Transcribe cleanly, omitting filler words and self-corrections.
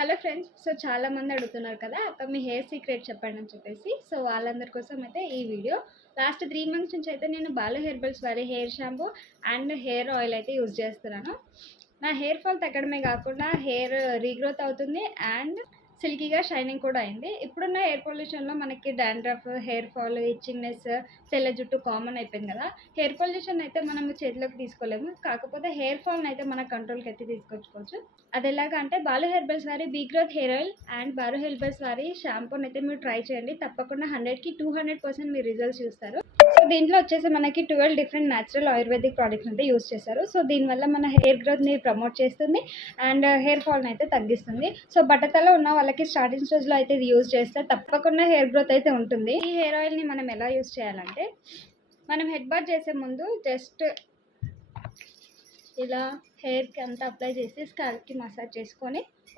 Hello friends. So చాలామంది అడుగుతున్నారు కదా అక్క మీ హెయిర్ సీక్రెట్ చెప్పండి అని చెప్పేసి. సో వాళ్ళందరి కోసం అయితే ఈ వీడియో. లాస్ట్ 3 మంత్స్ నుంచి అయితే నేను బాలు హెర్బల్స్ వారి hair shampoo and hair oil అయితే యూజ్ చేస్తున్నాను. నా హెయిర్ ఫాల్ తగ్గడమే కాకుండా హెయిర్ రీగ్రోత్ అవుతుంది అండ్ సిల్కీగా షైనింగ్ కూడా అయింది. ఇప్పుడున్న ఎయిర్ పొల్యూషన్లో మనకి డాండ్రఫ్, హెయిర్ ఫాల్, ఇచ్చింగ్నెస్, తెల్ల జుట్టు కామన్ అయిపోయింది కదా. హెయిర్ పొల్యూషన్ అయితే మనం చేతిలోకి తీసుకోలేము, కాకపోతే హెయిర్ ఫాల్ని అయితే మన కంట్రోల్కి అయితే తీసుకొచ్చుకోవచ్చు. అది ఎలాగా అంటే బాలు హెర్బల్స్ వారి B growth hair oil and Balu herbals వారి షాంపూని అయితే మీరు ట్రై చేయండి. తప్పకుండా 100కి 200% మీరు రిజల్ట్స్ చూస్తారు. సో దీంట్లో వచ్చేసి మనకి 12 డిఫరెంట్ న్యాచురల్ ఆయుర్వేదిక్ ప్రోడక్ట్స్ అయితే యూస్ చేశారు. సో దీనివల్ల మన హెయిర్ గ్రోత్ని ప్రమోట్ చేస్తుంది అండ్ హెయిర్ ఫాల్ని అయితే తగ్గిస్తుంది. సో బట్టతల ఉన్న వాళ్ళకి స్టార్టింగ్ స్టేజ్లో అయితే ఇది యూజ్ చేస్తే తప్పకుండా హెయిర్ గ్రోత్ అయితే ఉంటుంది. ఈ హెయిర్ ఆయిల్ని మనం ఎలా యూజ్ చేయాలంటే, మనం హెడ్ బాత్ చేసే ముందు జస్ట్ ఇలా హెయిర్కి అంతా అప్లై చేసి స్కాల్ప్కి మసాజ్ చేసుకొని